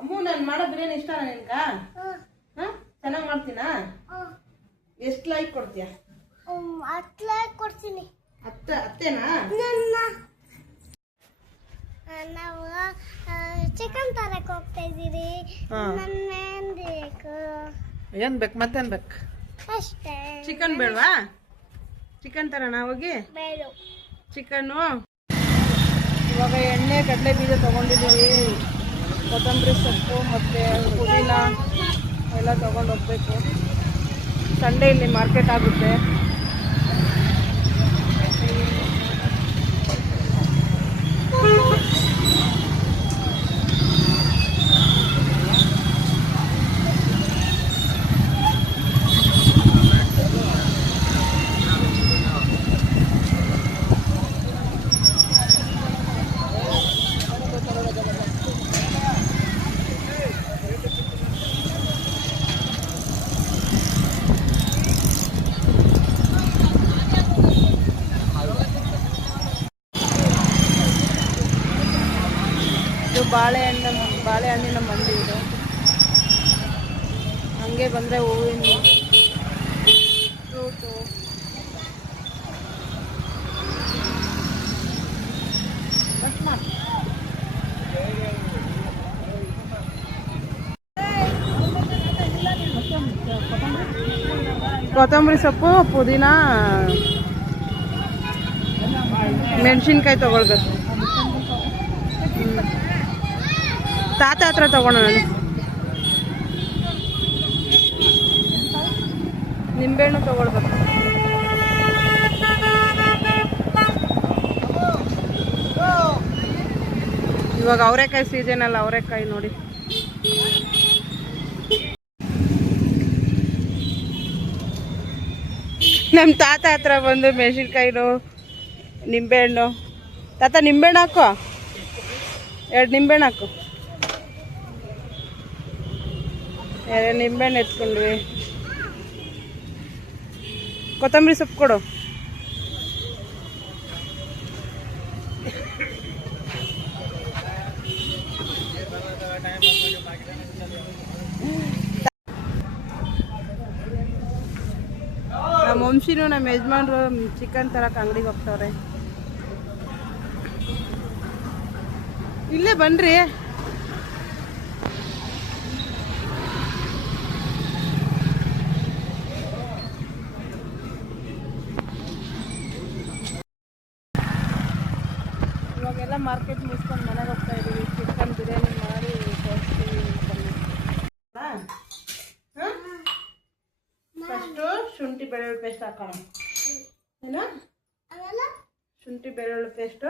ಅಮ್ಮು ನಾನು ಮಾಡೋ ಬಿರಿಯಾನಿ ಇಷ್ಟನಾ ನಿನ್ಗ? ಚೆನ್ನಾಗಿ ಮಾಡ್ತೀನಾ? ಎಷ್ಟು ಲೈಕ್ ಕೊಡ್ತೀಯಾ? 10 ಲೈಕ್ ಕೊಡ್ತೀನಿ. ಅತ್ತೇನಾ? ನಾವು ಚಿಕನ್ ತರಕ್ಕೆ ಹೋಗ್ತಾ ಇದ್ದೀರಿ. ನನ್ನೇನು ಬೇಕು? ಏನು ಬೇಕು? ಮತ್ತೇನು ಬೇಕು? ಅಷ್ಟೇ. ಚಿಕನ್ ಬೇಡವಾ? ಚಿಕನ್ ತರೋಣ ಹೋಗಿ? ಬೇಡ. ಚಿಕನ್ನು ಇವಾಗ ಎಣ್ಣೆ ಕಡಲೆ ಬೀಜ ತೊಗೊಂಡಿದ್ದೀವಿ, ಕೊತ್ತಂಬರಿ ಸೊಪ್ಪು ಮತ್ತು ಪುದೀನ ಎಲ್ಲ ತೊಗೊಂಡು ಹೋಗ್ಬೇಕು. ಸಂಡೇ ಇಲ್ಲಿ ಮಾರ್ಕೆಟ್ ಆಗುತ್ತೆ. ಇದು ಬಾಳೆಹಣ್ಣಿನ ಮಂಡಿ ಇದು. ಹಂಗೆ ಬಂದರೆ ಹೂವಿನ ಫ್ರೂಟು, ಕೊತ್ತಂಬರಿ ಸೊಪ್ಪು, ಪುದೀನ, ಮೆಣಸಿನ್ಕಾಯಿ ತಗೊಳ್ಬೇಕು. ತಾತ ಹತ್ರ ತಗೊಳ್ಳೋಣ. ನಿಂಬೆಹಣ್ಣು ತಗೊಳ್ಬೇಕು. ಇವಾಗ ಅವರೆಕಾಯಿ ಸೀಸನ್ ಅಲ್ಲ, ಅವರೆಕಾಯಿ ನೋಡಿ. ನಮ್ಮ ತಾತ ಹತ್ರ ಬಂದು ಮೆಣಸಿನ್ಕಾಯಿನು, ನಿಂಬೆಹಣ್ಣು. ತಾತ ನಿಂಬೆಹಣ್ಣು ಹಾಕು, 2 ನಿಂಬೆಹಣ್ಣು ಹಾಕು. 2 ನಿಂಬೆಹಣ್ಣು ಎತ್ಕೊಂಡ್ವಿ. ಕೊತ್ತಂಬರಿ ಸೊಪ್ಪು ಕೊಡು. ನಮ್ಮ ವಂಶಿನೂ ನಮ್ಮ ಯಜಮಾನ್ರು ಚಿಕನ್ ತರಕ್ಕೆ ಅಂಗಡಿಗೆ ಹೋಗ್ತವ್ರೆ. ಇಲ್ಲೇ ಬನ್ರಿ. ಇವಾಗೆಲ್ಲ ಮಾರ್ಕೆಟ್ ಮುಗಿಸ್ಕೊಂಡು ಮನೆಗೆ ಹೋಗ್ತಾ ಇದ್ದೀವಿ. ಚಿಕನ್ ಬಿರಿಯಾನಿ ಮಾಡಿ ತೋರಿಸ್ತೀವಿ. ಫಸ್ಟು ಶುಂಠಿ ಬೆಳ್ಳುಳ್ಳಿ ಪೇಸ್ಟ್ ಹಾಕೋಣ. ಏನೋ ಶುಂಠಿ ಬೆಳ್ಳುಳ್ಳಿ ಪೇಸ್ಟು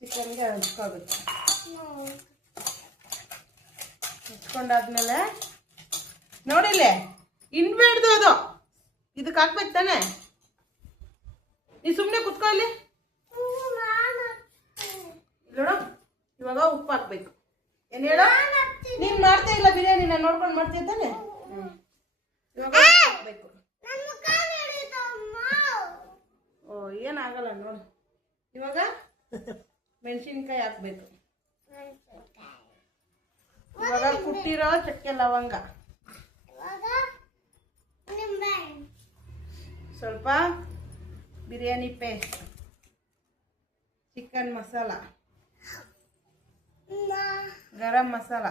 ಚಿಕನ್ಗೆ ಹಚ್ಕೋಬೇಕು. ಹಚ್ಕೊಂಡಾದ್ಮೇಲೆ ನೋಡಿಲ್ಲೇ ಇನ್ಬೇಡ್ದು ಅದು, ಇದಕ್ಕೆ ಹಾಕ್ಬೇಕು ತಾನೆ. ನೀ ಸುಮ್ಮನೆ ಕುತ್ಕೊ ಇಲ್ಲಿ ನೋಡು. ಇವಾಗ ಉಪ್ಪು ಹಾಕ್ಬೇಕು. ಏನು ಹೇಳೋ? ನೀನು ಮಾಡ್ತಾ ಇಲ್ಲ ಬಿರಿಯಾನಿ, ನಾನು ನೋಡ್ಕೊಂಡು ಮಾಡ್ತೀಯ ತಾನೆ. ಇವಾಗ ಹಾಕ್ಬೇಕು. ಓ ಏನಾಗಲ್ಲ ನೋಡು. ಇವಾಗ ಮೆಣಸಿನ್ಕಾಯಿ ಹಾಕ್ಬೇಕು. ಇವಾಗ ಕುಟ್ಟಿರೋ ಚಕ್ಕೆ ಲವಂಗ, ಸ್ವಲ್ಪ ಬಿರಿಯಾನಿ ಪೇಸ್ಟ್, ಚಿಕನ್ ಮಸಾಲ, ಗರಂ ಮಸಾಲ,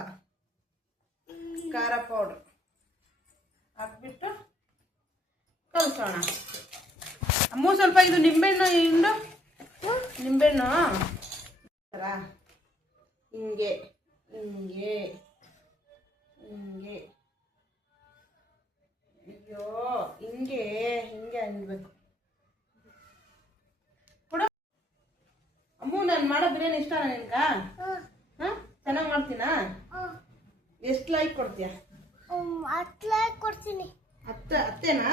ಖಾರ ಪೌಡ್ರ್ ಹಾಕ್ಬಿಟ್ಟು ಕಲಿಸೋಣ. ಅಮ್ಮು ಸ್ವಲ್ಪ ಇದು ನಿಂಬೆಹಣ್ಣು ಹಿಂಡು, ನಿಂಬೆಹಣ್ಣು ಹಿಂಗೆ ಹಿಂಗೆ ಹಿಂಗೆ, ಅಯ್ಯೋ ಹಿಂಗೆ ಹಿಂಗೆ ಅನ್ಬೇಕು. ಕೊಡು ಅಮ್ಮು. ನಾನು ಮಾಡೋ ಬಿರಿಯಾನಿ ಇಷ್ಟನಾ ನಿನ್ಗ? ಚೆನ್ನಾಗಿ ಮಾಡ್ತೀನಾ? ಎಷ್ಟು ಲೈಕ್ ಕೊಡ್ತೀಯ? 10 ಲೈಕ್ ಕೊಡ್ತೀನಿ. ಅತ್ತೇನಾ?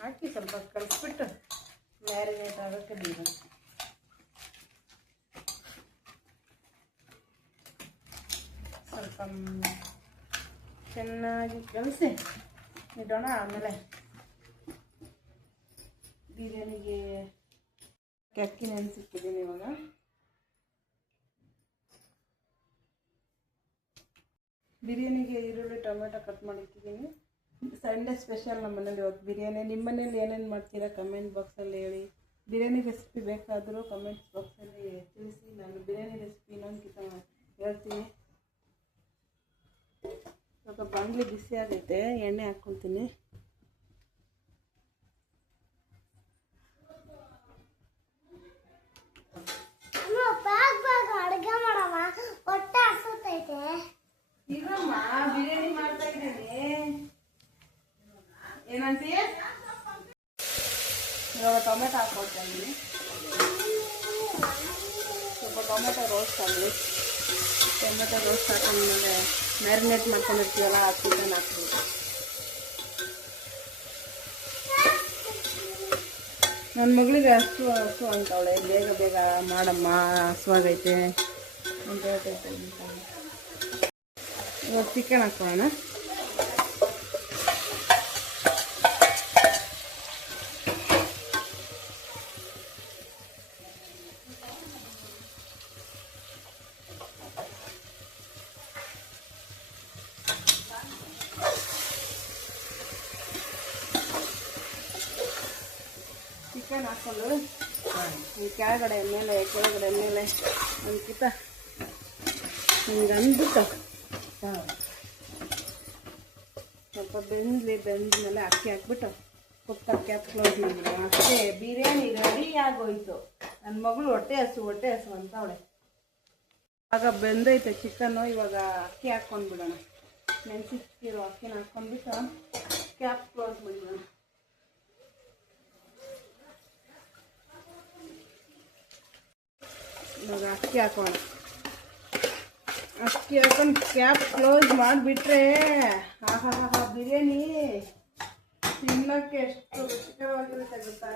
ಹಾಕಿ ಸ್ವಲ್ಪ ಕಲಿಸ್ಬಿಟ್ಟು ಮ್ಯಾರಿನೇಟ್ ಆಗೋಕ್ಕೆ ಬಿಡಬೇಕು. ಸ್ವಲ್ಪ ಚೆನ್ನಾಗಿ ಕಲಸಿ ಇಡೋಣ. ಆಮೇಲೆ ಬಿರಿಯಾನಿಗೆ ಅಕ್ಕಿ ನೆನೆಸಿಟ್ಟಿದ್ದೀನಿ. ಇವಾಗ ಬಿರಿಯಾನಿಗೆ ಈರುಳ್ಳಿ ಟೊಮೆಟೊ ಕಟ್ ಮಾಡಿಟ್ಟಿದ್ದೀನಿ. ಸಂಡೇ ಸ್ಪೆಷಲ್ ನಮ್ಮ ಮನೇಲಿ ಇವತ್ತು ಬಿರಿಯಾನಿ. ನಿಮ್ಮ ಮನೇಲಿ ಏನೇನು ಮಾಡ್ತೀರಾ ಕಮೆಂಟ್ ಬಾಕ್ಸಲ್ಲಿ ಹೇಳಿ. ಬಿರಿಯಾನಿ ರೆಸಿಪಿ ಬೇಕಾದರೂ ಕಮೆಂಟ್ಸ್ ಬಾಕ್ಸಲ್ಲಿ ತಿಳಿಸಿ. ನಾನು ಬಿರಿಯಾನಿ ರೆಸಿಪಿ ಇನ್ನೊಂದು ಹೇಳ್ತೀನಿ. ಸ್ವಲ್ಪ ಬಾಣಲಿ ಬಿಸಿ ಆಗೈತೆ, ಎಣ್ಣೆ ಹಾಕ್ಕೊಳ್ತೀನಿ. ಅಡುಗೆ ಮಾಡಮ್ಮ, ಹೊಟ್ಟೆ ಹಸುತ್ತೈತೆ. ಈಗಮ್ಮ ಬಿರಿಯಾನಿ ಮಾಡ್ತಾ ಇದ್ದೀನಿ. ಏನಂತೀಯ? ಇವಾಗ ಟೊಮೆಟೊ ಹಾಕ್ಕೊಳ್ತಾ ಇದ್ದೀನಿ. ಸ್ವಲ್ಪ ಟೊಮೆಟೊ ರೋಸ್ಟ್ ಆಗಲಿ. ಟೊಮೆಟೊ ರೋಸ್ಟ್ ಹಾಕೊಂಡ್ಮೇಲೆ ಮ್ಯಾರಿನೇಟ್ ಮಾಡ್ಕೊಂಡಿರ್ತೀವಲ್ಲ ಆ ಚಿಕನ್ ಹಾಕ್ಬೋದು. ನನ್ನ ಮಗಳಿಗೆ ಹಸು ಅಂತವಳೆ, ಬೇಗ ಬೇಗ ಮಾಡಮ್ಮ ಹಸುವಾಗೈತೆ ಅಂತ ಹೇಳ್ತೈತೆ. ಇವಾಗ ಚಿಕನ್ ಹಾಕೋಣ. ಚಿಕನ್ ಹಾಕೊಂಡು ಈ ಕೆಳಗಡೆ ಮೇಲೆ ಒಂದು ಕಿತ ಹಿಂಗೆ ಅಂದ್ಬಿಟ್ಟು ಸ್ವಲ್ಪ ಬೆಂದ್ಮೇಲೆ ಅಕ್ಕಿ ಹಾಕ್ಬಿಟ್ಟು ಕುಕ್ಕರ್ ಕ್ಯಾಪ್ ಕ್ಲೋಸ್ ಮಾಡಿಬಿಡೋಣ. ಅಷ್ಟೇ, ಬಿರಿಯಾನಿ ರೆಡಿ ಆಗೋಯ್ತು. ನನ್ನ ಮಗಳು ಹೊಟ್ಟೆ ಹಸು ಅಂತ ಅವಳೆ. ಆಗ ಬೆಂದೈತೆ ಚಿಕನ್ನು. ಇವಾಗ ಅಕ್ಕಿ ಹಾಕ್ಕೊಂಡ್ಬಿಡೋಣ. ನೆನೆಸಿಟ್ಟಿರೋ ಅಕ್ಕಿನ ಹಾಕ್ಕೊಂಡ್ಬಿಟ್ಟು ಕ್ಯಾಪ್ ಕ್ಲೋಸ್ ಮಾಡಿಬಿಡೋಣ. ಇವಾಗ ಅಕ್ಕಿ ಹಾಕೋಣ. ಅಕ್ಕಿ ಹಾಕೊಂಡು ಕ್ಯಾಪ್ ಕ್ಲೋಸ್ ಮಾಡಿಬಿಟ್ರೆ ಆಹಾ ಬಿರಿಯಾನಿ ತಿನ್ನೋಕ್ಕೆ ಎಷ್ಟು ರುಚಿಕರವಾಗಿರುತ್ತೆ ಗೊತ್ತಾ.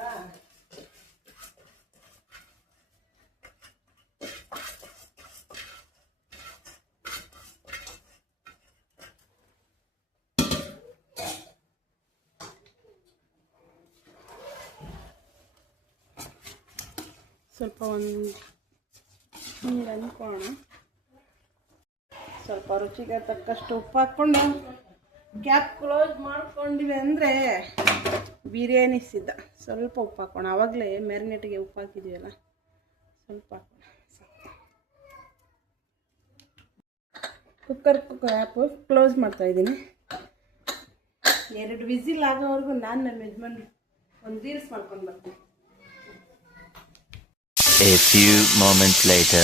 ಸ್ವಲ್ಪ ಹಿಂಗೆ ಅಂದ್ಕೋಣ. ಸ್ವಲ್ಪ ರುಚಿಗೆ ತಕ್ಕಷ್ಟು ಉಪ್ಪು ಹಾಕ್ಕೊಂಡು ಕ್ಯಾಪ್ ಕ್ಲೋಸ್ ಮಾಡ್ಕೊಂಡಿವೆ ಅಂದರೆ ಬಿರಿಯಾನಿ ಸಿದ್ಧ. ಸ್ವಲ್ಪ ಉಪ್ಪು ಹಾಕೋಣ. ಆವಾಗಲೇ ಮ್ಯಾರಿನೇಟಿಗೆ ಉಪ್ಪು ಹಾಕಿದ್ದೀವಲ್ಲ, ಸ್ವಲ್ಪ ಹಾಕೋಣ. ಕುಕ್ಕರ್ ಕ್ಯಾಪು ಕ್ಲೋಸ್ ಮಾಡ್ತಾಯಿದ್ದೀನಿ. 2 ವಿಸಿಲ್ ಆಗೋವರೆಗೂ ನಾನು ನನ್ನ ಯಜಮಾನ್ರು ಒಂದು ರೀಲ್ಸ್ ಮಾಡ್ಕೊಂಡು ಬರ್ತೀನಿ. A few moments later.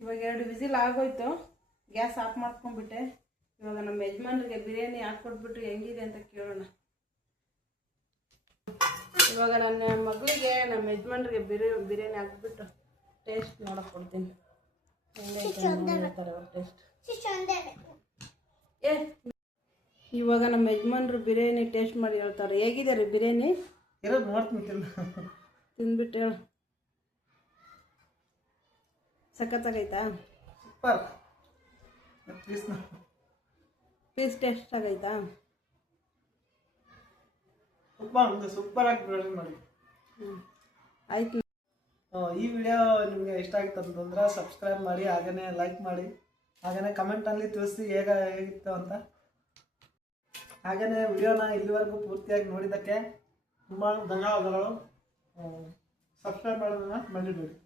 ಇವಾಗ 2 ವಿಸಿಲ್ ಆಗೋಯ್ತು. ಗ್ಯಾಸ್ ಆಫ್ ಮಾಡ್ಕೊಂಡ್ಬಿಟ್ಟೆ. ಇವಾಗ ನಮ್ಮ ಯಜಮಾನ್ರಿಗೆ ಬಿರಿಯಾನಿ ಹಾಕ್ಕೊಟ್ಬಿಟ್ಟು ಹೆಂಗಿದೆ ಅಂತ ಕೇಳೋಣ. ಇವಾಗ ನನ್ನ ಮಗಳಿಗೆ ನಮ್ಮ ಯಜಮಾನ್ರಿಗೆ ಬಿರಿಯಾನಿ ಹಾಕ್ಬಿಟ್ಟು ಟೇಸ್ಟ್ ನೋಡಕ್ಕೆ ಕೊಡ್ತೀನಿ. ಇವಾಗ ನಮ್ಮ ಯಜಮಾನ್ರು ಬಿರಿಯಾನಿ ಟೇಸ್ಟ್ ಮಾಡಿ ಹೇಳ್ತಾರೆ. ಹೇಗಿದೆ ರೀ ಬಿರಿಯಾನಿ? ಇರೋದು ನೋಡ್ತೀನಿ, ತಿಂದ್ಬಿಟ್ಟು ಹೇಳು. ಸಖತ್ತಾಗೈತಾ? ಸೂಪರ್. ಪೀಸ್ ಟೇಸ್ಟ್ ಆಗೈತಾ? ಸೂಪರ್ ಆಗಿ ಬಿರಿಯಾನಿ ಮಾಡಿ. ಆಯ್ತು. ಈ ವಿಡಿಯೋ ನಿಮಗೆ ಇಷ್ಟ ಆಗಿತ್ತು ಅಂತಂದ್ರೆ ಸಬ್ಸ್ಕ್ರೈಬ್ ಮಾಡಿ, ಹಾಗೇ ಲೈಕ್ ಮಾಡಿ, ಹಾಗೇ ಕಮೆಂಟಲ್ಲಿ ತಿಳಿಸಿ ಹೇಗಿತ್ತು ಅಂತ. ಹಾಗೆಯೇ ವಿಡಿಯೋನ ಇಲ್ಲಿವರೆಗೂ ಪೂರ್ತಿಯಾಗಿ ನೋಡಿದ್ದಕ್ಕೆ ತುಂಬ ಧನ್ಯವಾದಗಳು. ಸಬ್ಸ್ಕ್ರೈಬ್ ಮಾಡೋದನ್ನು ಮರಿಬೇಡಿ.